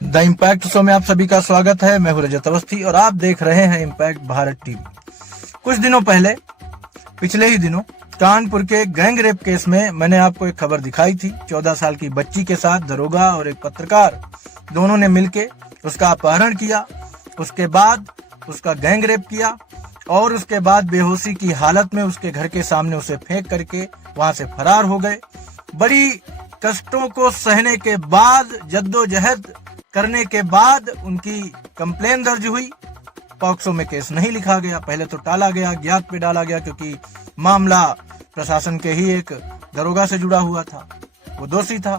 The impact show में आप सभी का स्वागत है। मैं हूं रजत अवस्थी और आप देख रहे हैं इम्पैक्ट भारत टीवी। कुछ दिनों पहले, पिछले ही दिनों, कानपुर के गैंग रेप केस में मैंने आपको एक खबर दिखाई थी। 14 साल की बच्ची के साथ दरोगा और एक पत्रकार दोनों ने मिलके उसका अपहरण किया, उसके बाद उसका गैंग रेप किया और उसके बाद बेहोशी की हालत में उसके घर के सामने उसे फेंक करके वहां से फरार हो गए। बड़ी कष्टों को सहने के बाद, जद्दोजहद करने के बाद उनकी कंप्लेन दर्ज हुई। पॉक्सो में केस नहीं लिखा गया, पहले तो टाला गया, ज्ञात पे डाला गया, क्योंकि मामला प्रशासन के ही एक दरोगा से जुड़ा हुआ था, वो दोषी था।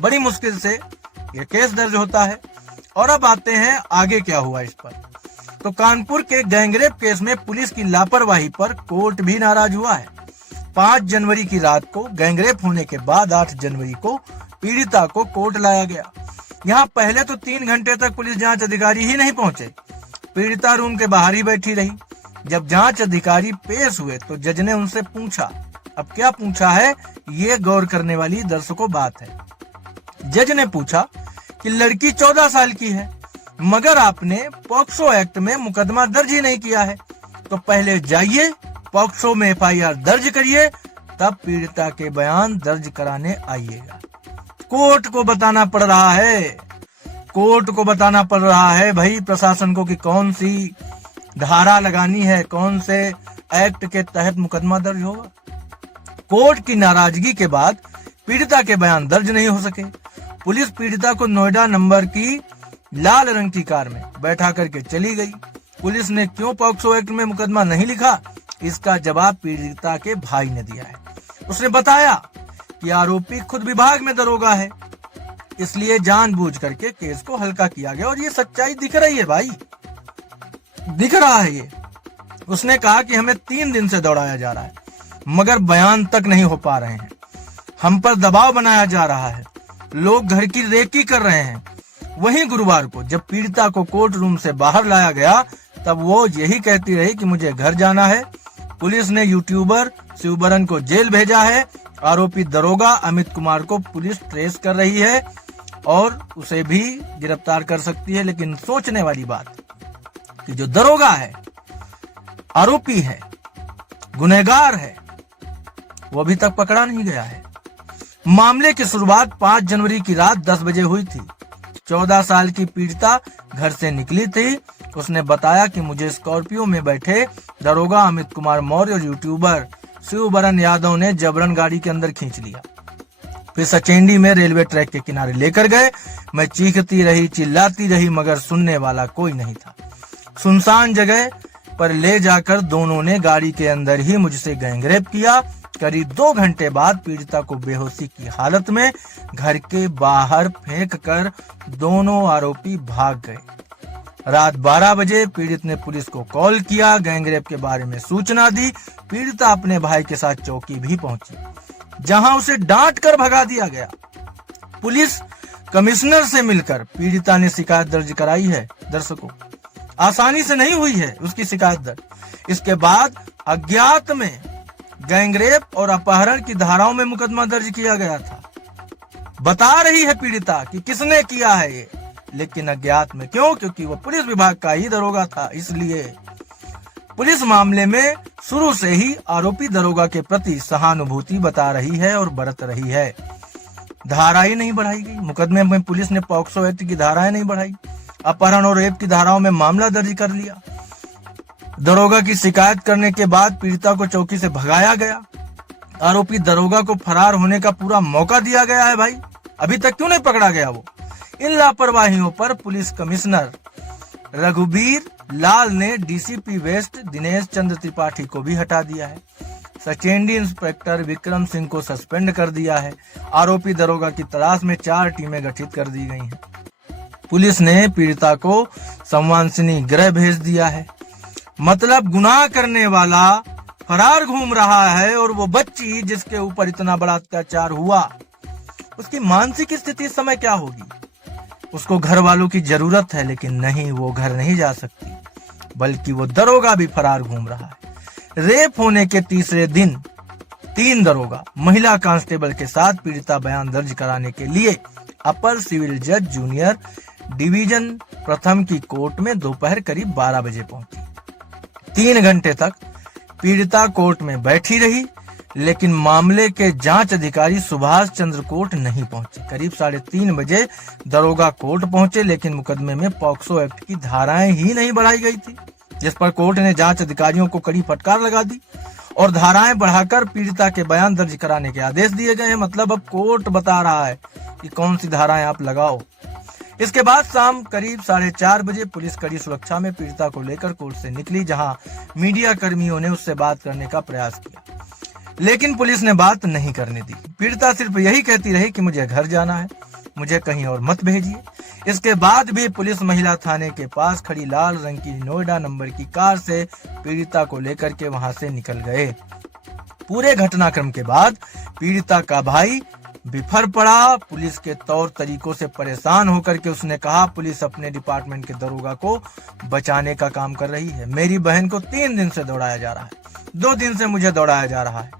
बड़ी मुश्किल से ये केस दर्ज होता है। और अब आते हैं आगे क्या हुआ इस पर। तो कानपुर के गैंगरेप केस में पुलिस की लापरवाही पर कोर्ट भी नाराज हुआ है। 5 जनवरी की रात को गैंगरेप होने के बाद 8 जनवरी को पीड़िता को कोर्ट लाया गया। यहाँ पहले तो 3 घंटे तक पुलिस जांच अधिकारी ही नहीं पहुंचे। पीड़िता रूम के बाहर ही बैठी रही। जब जांच अधिकारी पेश हुए तो जज ने उनसे पूछा, अब क्या पूछा है ये गौर करने वाली दर्शकों बात है। जज ने पूछा कि लड़की 14 साल की है, मगर आपने पॉक्सो एक्ट में मुकदमा दर्ज ही नहीं किया है, तो पहले जाइए पॉक्सो में FIR दर्ज करिए, तब पीड़िता के बयान दर्ज कराने आइएगा। कोर्ट को बताना पड़ रहा है, कोर्ट को बताना पड़ रहा है भाई प्रशासन को कि कौन सी धारा लगानी है, कौन से एक्ट के तहत मुकदमा दर्ज होगा। कोर्ट की नाराजगी के बाद पीड़िता के बयान दर्ज नहीं हो सके। पुलिस पीड़िता को नोएडा नंबर की लाल रंग की कार में बैठा करके चली गई। पुलिस ने क्यों पॉक्सो एक्ट में मुकदमा नहीं लिखा, इसका जवाब पीड़िता के भाई ने दिया है। उसने बताया कि आरोपी खुद विभाग में दरोगा है, इसलिए जानबूझ करके केस को हल्का किया गया। और ये सच्चाई दिख रही है भाई, दिख रहा है ये। उसने कहा कि हमें 3 दिन से दौड़ाया जा रहा है, मगर बयान तक नहीं हो पा रहे हैं, हम पर दबाव बनाया जा रहा है, लोग घर की रेकी कर रहे हैं। वहीं गुरुवार को जब पीड़िता को कोर्ट रूम से बाहर लाया गया, तब वो यही कहती रही कि मुझे घर जाना है। पुलिस ने यूट्यूबर शिवबरन को जेल भेजा है। आरोपी दरोगा अमित कुमार को पुलिस ट्रेस कर रही है और उसे भी गिरफ्तार कर सकती है। लेकिन सोचने वाली बात कि जो दरोगा है, आरोपी है, गुनहगार है, वो अभी तक पकड़ा नहीं गया है। मामले की शुरुआत 5 जनवरी की रात 10 बजे हुई थी। 14 साल की पीड़िता घर से निकली थी। उसने बताया कि मुझे स्कॉर्पियो में बैठे दरोगा अमित कुमार मौर्य और यूट्यूबर शिवबरन यादव ने जबरन गाड़ी के अंदर खींच लिया, फिर सचेंडी में रेलवे ट्रैक के किनारे लेकर गए। मैं चीखती रही, चिल्लाती रही, मगर सुनने वाला कोई नहीं था। सुनसान जगह पर ले जाकर दोनों ने गाड़ी के अंदर ही मुझसे गैंगरेप किया। करीब 2 घंटे बाद पीड़िता को बेहोशी की हालत में घर के बाहर फेंक कर दोनों आरोपी भाग गए। रात 12 बजे पीड़ित ने पुलिस को कॉल किया, गैंगरेप के बारे में सूचना दी। पीड़िता अपने भाई के साथ चौकी भी पहुंची, जहां उसे डांट कर भगा दिया गया। पुलिस कमिश्नर से मिलकर पीड़िता ने शिकायत दर्ज कराई है। दर्शकों, आसानी से नहीं हुई है उसकी शिकायत दर्ज। इसके बाद अज्ञात में गैंगरेप और अपहरण की धाराओं में मुकदमा दर्ज किया गया था। बता रही है पीड़िता कि किसने किया है ये, लेकिन अज्ञात में। क्यों? क्योंकि वो पुलिस विभाग का ही दरोगा था। इसलिए पुलिस मामले में शुरू से ही आरोपी दरोगा के प्रति सहानुभूति बता रही है और बरत रही है। धाराएं नहीं बढ़ाई गई मुकदमे में। पुलिस ने पॉक्सो एक्ट की धाराएं नहीं बढ़ाई, अपहरण और रेप की धाराओं में मामला दर्ज कर लिया। दरोगा की शिकायत करने के बाद पीड़िता को चौकी से भगाया गया। आरोपी दरोगा को फरार होने का पूरा मौका दिया गया है भाई, अभी तक क्यों नहीं पकड़ा गया वो? इन लापरवाहियों पर पुलिस कमिश्नर रघुवीर लाल ने DCP वेस्ट दिनेश चंद्र त्रिपाठी को भी हटा दिया है। सचेंडी इंस्पेक्टर विक्रम सिंह को सस्पेंड कर दिया है। आरोपी दरोगा की तलाश में 4 टीमें गठित कर दी गई हैं। पुलिस ने पीड़िता को संवासिनी गृह भेज दिया है। मतलब गुनाह करने वाला फरार घूम रहा है और वो बच्ची जिसके ऊपर इतना बड़ा अत्याचार हुआ, उसकी मानसिक स्थिति इस समय क्या होगी? उसको घर वालों की जरूरत है, लेकिन नहीं, वो घर नहीं जा सकती, बल्कि वो दरोगा भी फरार घूम रहा है। रेप होने के तीसरे दिन 3 दरोगा महिला कांस्टेबल के साथ पीड़िता बयान दर्ज कराने के लिए अपर सिविल जज जूनियर डिवीजन प्रथम की कोर्ट में दोपहर करीब 12 बजे पहुंची। 3 घंटे तक पीड़िता कोर्ट में बैठी रही, लेकिन मामले के जांच अधिकारी सुभाष चंद्र कोर्ट नहीं पहुंचे। करीब 3:30 बजे दरोगा कोर्ट पहुंचे, लेकिन मुकदमे में पॉक्सो एक्ट की धाराएं ही नहीं बढ़ाई गई थी, जिस पर कोर्ट ने जांच अधिकारियों को कड़ी फटकार लगा दी और धाराएं बढ़ाकर पीड़िता के बयान दर्ज कराने के आदेश दिए गए हैं। मतलब अब कोर्ट बता रहा है कि कौन सी धाराएं आप लगाओ। इसके बाद शाम करीब 4:30 बजे पुलिस कड़ी सुरक्षा में पीड़िता को लेकर कोर्ट से निकली, जहां मीडिया कर्मियों ने उससे बात करने का प्रयास किया, लेकिन पुलिस ने बात नहीं करने दी। पीड़िता सिर्फ यही कहती रही कि मुझे घर जाना है, मुझे कहीं और मत भेजिए। इसके बाद भी पुलिस महिला थाने के पास खड़ी लाल रंग की नोएडा नंबर की कार से पीड़िता को लेकर के वहां से निकल गए। पूरे घटनाक्रम के बाद पीड़िता का भाई बिफर पड़ा। पुलिस के तौर तरीकों से परेशान होकर के उसने कहा, पुलिस अपने डिपार्टमेंट के दरोगा को बचाने का काम कर रही है। मेरी बहन को 3 दिन से दौड़ाया जा रहा है, 2 दिन से मुझे दौड़ाया जा रहा है।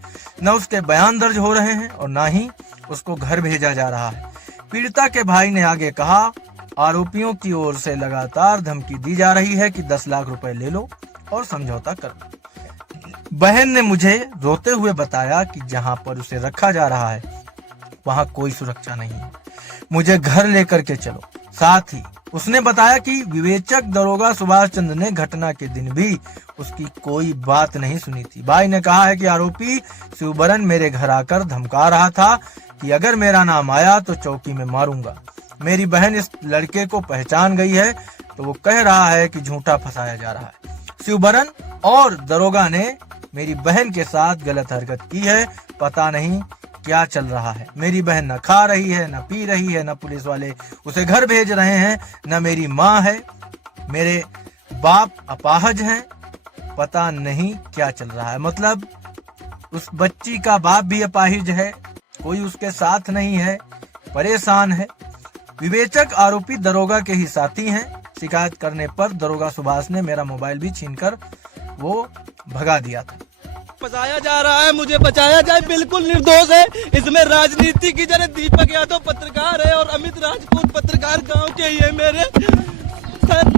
न उसके बयान दर्ज हो रहे हैं और न ही उसको घर भेजा जा रहा है। पीड़िता के भाई ने आगे कहा, आरोपियों की ओर से लगातार धमकी दी जा रही है कि 10 लाख रुपए ले लो और समझौता कर लो। बहन ने मुझे रोते हुए बताया कि जहां पर उसे रखा जा रहा है वहां कोई सुरक्षा नहीं है, मुझे घर लेकर के चलो। साथ ही उसने बताया कि विवेचक दरोगा सुभाष चंद्र ने घटना के दिन भी उसकी कोई बात नहीं सुनी थी। भाई ने कहा है कि आरोपी शिवबरन मेरे घर आकर धमका रहा था कि अगर मेरा नाम आया तो चौकी में मारूंगा। मेरी बहन इस लड़के को पहचान गई है, तो वो कह रहा है कि झूठा फंसाया जा रहा है। शिवबरन और दरोगा ने मेरी बहन के साथ गलत हरकत की है, पता नहीं क्या चल रहा है। मेरी बहन न खा रही है, न पी रही है, न पुलिस वाले उसे घर भेज रहे हैं, न मेरी माँ है, मेरे बाप अपाहज हैं, पता नहीं क्या चल रहा है। मतलब उस बच्ची का बाप भी अपाहिज है, कोई उसके साथ नहीं है, परेशान है। विवेचक आरोपी दरोगा के ही साथी हैं। शिकायत करने पर दरोगा सुभाष ने मेरा मोबाइल भी छीनकर वो भगा दिया था। फंसाया जा रहा है, मुझे बचाया जाए, बिल्कुल निर्दोष है। इसमें राजनीति की जगह दीपक यादव पत्रकार है और अमित राजपूत पत्रकार गांव के ही है मेरे। सर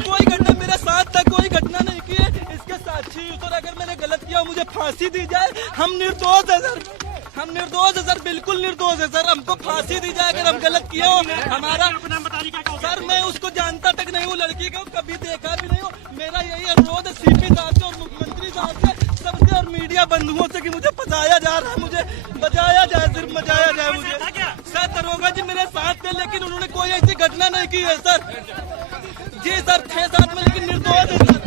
कोई घटना मेरे साथ तक कोई घटना नहीं की है, इसके साक्षी और अगर मैंने गलत किया मुझे फांसी दी जाए। हम निर्दोष है सर, हम निर्दोष है सर, बिल्कुल निर्दोष है सर। हमको फांसी दी जाए अगर हम गलत किए हो। हमारा सर मैं उसको जानता तक नहीं हूँ, लड़की को कभी देखा भी नहीं हूँ। मेरा यही अनुरोध है सीपी साहब से और मुख्यमंत्री साहब से, सबसे और मीडिया बंधुओं से कि मुझे फंसाया जा रहा है, मुझे बचाया जाए, सिर्फ बचाया जाए मुझे। सर दरोगा जी मेरे साथ थे, लेकिन उन्होंने कोई ऐसी घटना नहीं की है सर। जी सर थे साथ में, लेकिन निर्दोष है सर।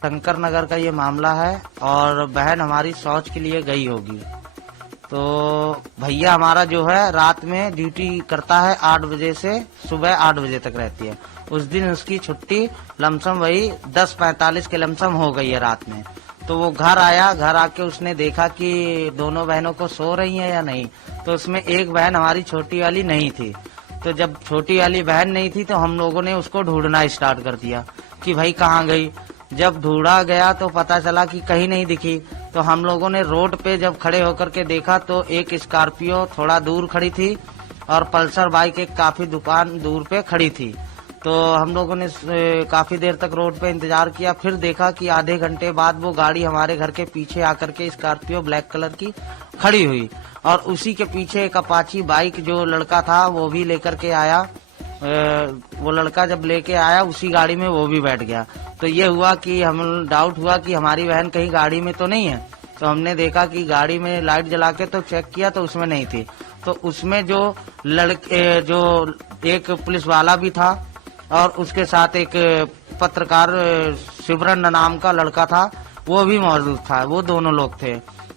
शंकर नगर का ये मामला है और बहन हमारी शौच के लिए गई होगी, तो भैया हमारा जो है रात में ड्यूटी करता है 8 बजे से सुबह 8 बजे तक रहती है। उस दिन उसकी छुट्टी लमसम वही 10:45 के लमसम हो गई है रात में। तो वो घर आया, घर आके उसने देखा कि दोनों बहनों को सो रही हैं या नहीं, तो उसमें एक बहन हमारी छोटी वाली नहीं थी। तो जब छोटी वाली बहन नहीं थी तो हम लोगों ने उसको ढूंढना स्टार्ट कर दिया कि भाई कहाँ गई। जब ढूंढा गया तो पता चला कि कहीं नहीं दिखी। तो हम लोगों ने रोड पे जब खड़े होकर के देखा तो एक स्कॉर्पियो थोड़ा दूर खड़ी थी और पल्सर बाइक एक काफी दुकान दूर पे खड़ी थी। तो हम लोगों ने काफी देर तक रोड पे इंतजार किया, फिर देखा कि आधे घंटे बाद वो गाड़ी हमारे घर के पीछे आकर के स्कॉर्पियो ब्लैक कलर की खड़ी हुई और उसी के पीछे एक अपाची बाइक जो लड़का था वो भी लेकर के आया। वो लड़का जब लेके आया उसी गाड़ी में वो भी बैठ गया। तो ये हुआ कि हम डाउट हुआ कि हमारी बहन कहीं गाड़ी में तो नहीं है। तो हमने देखा कि गाड़ी में लाइट जला के तो चेक किया तो उसमें नहीं थी। तो उसमें जो एक पुलिस वाला भी था और उसके साथ एक पत्रकार शिवरन नाम का लड़का था वो भी मौजूद था, वो दोनों लोग थे।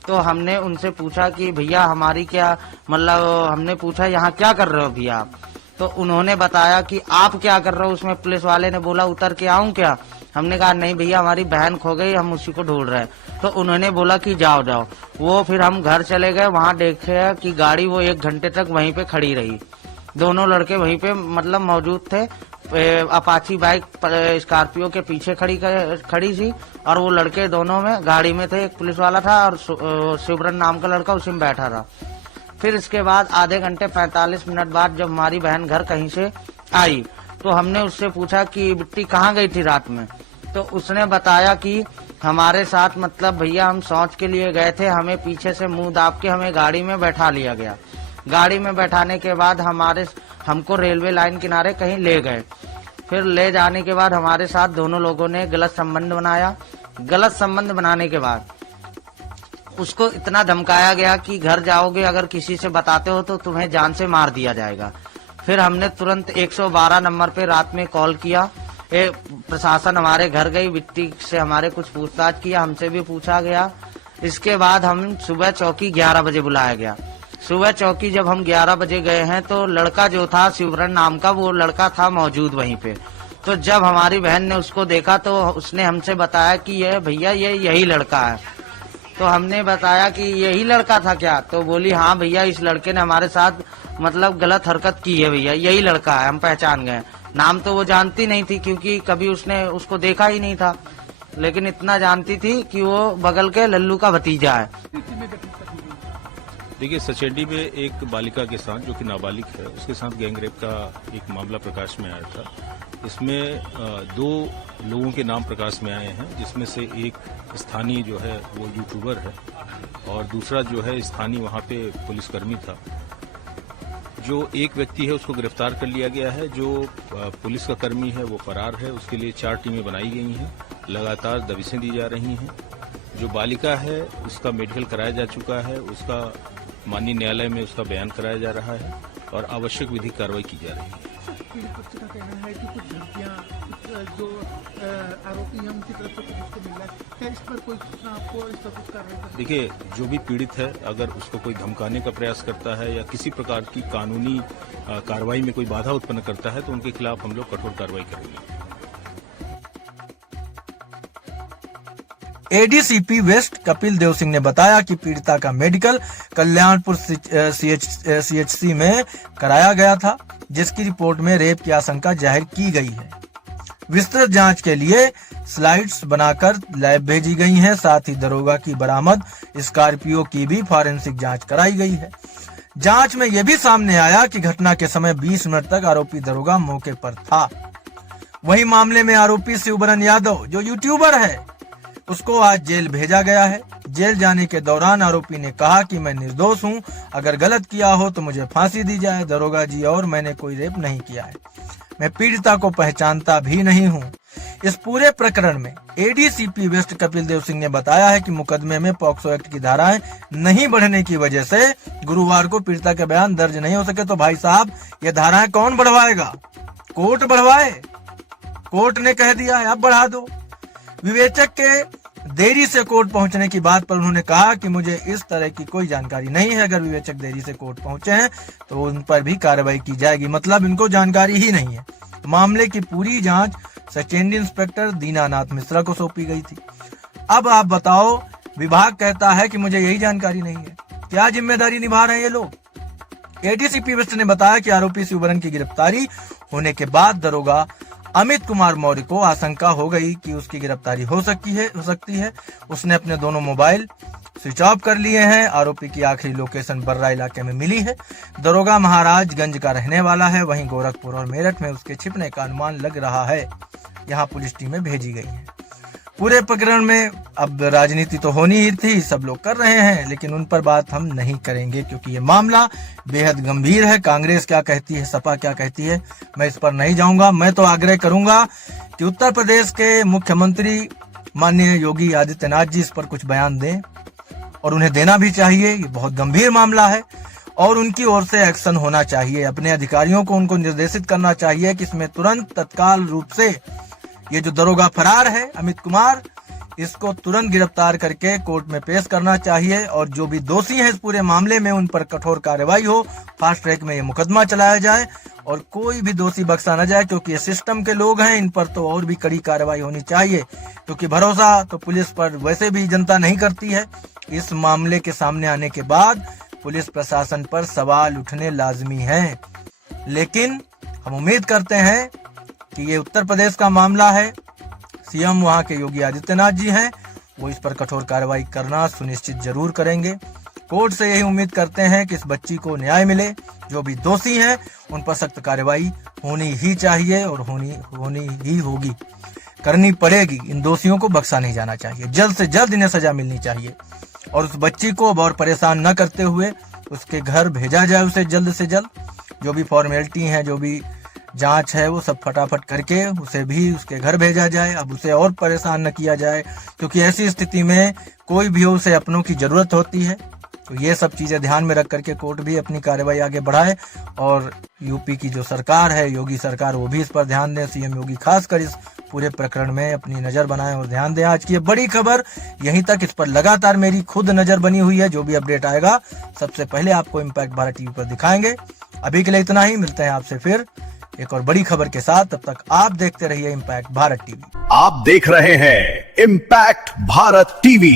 तो हमने उनसे पूछा कि भैया हमारी क्या मतलब, हमने पूछा यहाँ क्या कर रहे हो भैया आप? तो उन्होंने बताया कि आप क्या कर रहे हो। उसमें पुलिस वाले ने बोला उतर के आऊं क्या? हमने कहा नहीं भैया हमारी बहन खो गई, हम उसी को ढूंढ रहे हैं। तो उन्होंने बोला कि जाओ जाओ। वो फिर हम घर चले गए, वहां देखे कि गाड़ी वो 1 घंटे तक वहीं पे खड़ी रही। दोनों लड़के वहीं पे मतलब मौजूद थे, अपाची बाइक स्कॉर्पियो के पीछे खड़ी थी और वो लड़के दोनों में गाड़ी में थे। एक पुलिस वाला था और शिवरन नाम का लड़का उसी में बैठा था। फिर इसके बाद आधे घंटे 45 मिनट बाद जब हमारी बहन घर कहीं से आई तो हमने उससे पूछा कि बिट्टी कहाँ गई थी रात में। तो उसने बताया कि हमारे साथ मतलब भैया हम शौच के लिए गए थे, हमें पीछे से मुंह दाब के हमें गाड़ी में बैठा लिया गया। गाड़ी में बैठाने के बाद हमको रेलवे लाइन किनारे कहीं ले गए। फिर ले जाने के बाद हमारे साथ दोनों लोगों ने गलत संबंध बनाया। गलत संबंध बनाने के बाद उसको इतना धमकाया गया कि घर जाओगे अगर किसी से बताते हो तो तुम्हें जान से मार दिया जाएगा। फिर हमने तुरंत 112 नंबर पे रात में कॉल किया। प्रशासन हमारे घर गई, बिट्टी से हमारे कुछ पूछताछ किया, हमसे भी पूछा गया। इसके बाद हम सुबह चौकी 11 बजे बुलाया गया। सुबह चौकी जब हम 11 बजे गए हैं तो लड़का जो था शिवरन नाम का वो लड़का था मौजूद वहीं पे। तो जब हमारी बहन ने उसको देखा तो उसने हमसे बताया कि ये भैया यही लड़का है। तो हमने बताया कि यही लड़का था क्या? तो बोली हाँ भैया इस लड़के ने हमारे साथ मतलब गलत हरकत की है भैया, यही लड़का है, हम पहचान गए। नाम तो वो जानती नहीं थी क्योंकि कभी उसने उसको देखा ही नहीं था, लेकिन इतना जानती थी कि वो बगल के लल्लू का भतीजा है। देखिए, सचेडी में एक बालिका के साथ जो कि नाबालिग है उसके साथ गैंगरेप का एक मामला प्रकाश में आया था। इसमें 2 लोगों के नाम प्रकाश में आए हैं, जिसमें से एक स्थानीय जो है वो यूट्यूबर है और दूसरा जो है स्थानीय वहाँ पे पुलिसकर्मी था। जो एक व्यक्ति है उसको गिरफ्तार कर लिया गया है। जो पुलिस का कर्मी है वो फरार है। उसके लिए 4 टीमें बनाई गई हैं, लगातार दबिशें दी जा रही हैं। जो बालिका है उसका मेडिकल कराया जा चुका है, उसका माननीय न्यायालय में उसका बयान कराया जा रहा है और आवश्यक विधिक कार्रवाई की जा रही है। पीड़ित पक्ष का कहना है कि कुछ धमकियां जो आरोपी हैं उनकी तरफ से पुलिस को मिला है, क्या इस पर कोई सूचना आपको इस पर कुछ कार्रवाई? देखिए, जो भी पीड़ित है अगर उसको कोई धमकाने का प्रयास करता है या किसी प्रकार की कानूनी कार्रवाई में कोई बाधा उत्पन्न करता है तो उनके खिलाफ हम लोग कठोर कार्रवाई करेंगे। एडीसीपी वेस्ट कपिल देव सिंह ने बताया कि पीड़िता का मेडिकल कल्याणपुर सीएचसी में कराया गया था, जिसकी रिपोर्ट में रेप की आशंका जाहिर की गई है। विस्तृत जांच के लिए स्लाइड्स बनाकर लैब भेजी गई हैं। साथ ही दरोगा की बरामद स्कॉर्पियो की भी फॉरेंसिक जांच कराई गई है। जांच में यह भी सामने आया कि घटना के समय 20 मिनट तक आरोपी दरोगा मौके पर था। वहीं मामले में आरोपी शिवरन यादव जो यूट्यूबर है उसको आज जेल भेजा गया है। जेल जाने के दौरान आरोपी ने कहा कि मैं निर्दोष हूं, अगर गलत किया हो तो मुझे फांसी दी जाए। दरोगा जी और मैंने कोई रेप नहीं किया है, मैं पीड़िता को पहचानता भी नहीं हूं। इस पूरे प्रकरण में एडीसीपी वेस्ट कपिल देव सिंह ने बताया है कि मुकदमे में पॉक्सो एक्ट की धाराएं नहीं बढ़ने की वजह से गुरुवार को पीड़िता के बयान दर्ज नहीं हो सके। तो भाई साहब, ये धाराएं कौन बढ़वाएगा? कोर्ट बढ़वाए? कोर्ट ने कह दिया है अब बढ़ा दो। विवेचक के देरी से कोर्ट पहुंचने की बात पर उन्होंने कहा कि मुझे इस तरह की कोई जानकारी नहीं है। अगर विवेचक देरी से कोर्ट पहुंचे हैं तो उन पर भी कार्रवाई की जाएगी, मतलब इनको जानकारी ही नहीं है। मामले की पूरी जांच सेकेंडरी इंस्पेक्टर दीनानाथ मिश्रा को सौंपी गई थी। अब आप बताओ, विभाग कहता है कि मुझे यही जानकारी नहीं है, क्या जिम्मेदारी निभा रहे हैं ये लोग? एडीसीपी वेस्ट ने बताया कि आरोपी शिवरन की गिरफ्तारी होने के बाद दरोगा अमित कुमार मौर्य को आशंका हो गई कि उसकी गिरफ्तारी हो सकती है। उसने अपने दोनों मोबाइल स्विच ऑफ कर लिए हैं। आरोपी की आखिरी लोकेशन बर्रा इलाके में मिली है। दरोगा महाराजगंज का रहने वाला है। वहीं गोरखपुर और मेरठ में उसके छिपने का अनुमान लग रहा है। यहाँ पुलिस टीमें भेजी गई हैं। पूरे प्रकरण में अब राजनीति तो होनी ही थी, सब लोग कर रहे हैं, लेकिन उन पर बात हम नहीं करेंगे क्योंकि ये मामला बेहद गंभीर है। कांग्रेस क्या कहती है, सपा क्या कहती है, मैं इस पर नहीं जाऊंगा। मैं तो आग्रह करूंगा कि उत्तर प्रदेश के मुख्यमंत्री माननीय योगी आदित्यनाथ जी इस पर कुछ बयान दें और उन्हें देना भी चाहिए। ये बहुत गंभीर मामला है और उनकी ओर से एक्शन होना चाहिए। अपने अधिकारियों को उनको निर्देशित करना चाहिए कि इसमें तुरंत तत्काल रूप से ये जो दरोगा फरार है अमित कुमार, इसको तुरंत गिरफ्तार करके कोर्ट में पेश करना चाहिए और जो भी दोषी हैं इस पूरे मामले में उन पर कठोर कार्रवाई हो। फास्ट ट्रैक में ये मुकदमा चलाया जाए और कोई भी दोषी बख्शा न जाए, क्योंकि ये सिस्टम के लोग हैं, इन पर तो और भी कड़ी कार्रवाई होनी चाहिए। क्योंकि भरोसा तो पुलिस पर वैसे भी जनता नहीं करती है। इस मामले के सामने आने के बाद पुलिस प्रशासन पर सवाल उठने लाजमी हैं, लेकिन हम उम्मीद करते हैं कि ये उत्तर प्रदेश का मामला है, सीएम वहां के योगी आदित्यनाथ जी हैं, वो इस पर कठोर कार्रवाई करना सुनिश्चित जरूर करेंगे। कोर्ट से यही उम्मीद करते हैं कि इस बच्ची को न्याय मिले, जो भी दोषी हैं उन पर सख्त कार्रवाई होनी ही चाहिए और होनी ही होगी, करनी पड़ेगी। इन दोषियों को बख्शा नहीं जाना चाहिए, जल्द से जल्द इन्हें सजा मिलनी चाहिए और उस बच्ची को अब और परेशान न करते हुए उसके घर भेजा जाए उसे जल्द से जल्द। जो भी फॉर्मेलिटी है, जो भी जांच है, वो सब फटाफट करके उसे भी उसके घर भेजा जाए। अब उसे और परेशान न किया जाए, क्योंकि ऐसी स्थिति में कोई भी हो उसे अपनों की जरूरत होती है। तो ये सब चीजें ध्यान में रख करके कोर्ट भी अपनी कार्रवाई आगे बढ़ाए और यूपी की जो सरकार है, योगी सरकार, वो भी इस पर ध्यान दें। सीएम योगी खासकर इस पूरे प्रकरण में अपनी नजर बनाएं और ध्यान दें। आज की ये बड़ी खबर यहीं तक, इस पर लगातार मेरी खुद नजर बनी हुई है। जो भी अपडेट आएगा सबसे पहले आपको इम्पैक्ट भारत टीवी पर दिखाएंगे। अभी के लिए इतना ही, मिलते हैं आपसे फिर एक और बड़ी खबर के साथ। तब तक आप देखते रहिए इम्पैक्ट भारत टीवी। आप देख रहे हैं इम्पैक्ट भारत टीवी।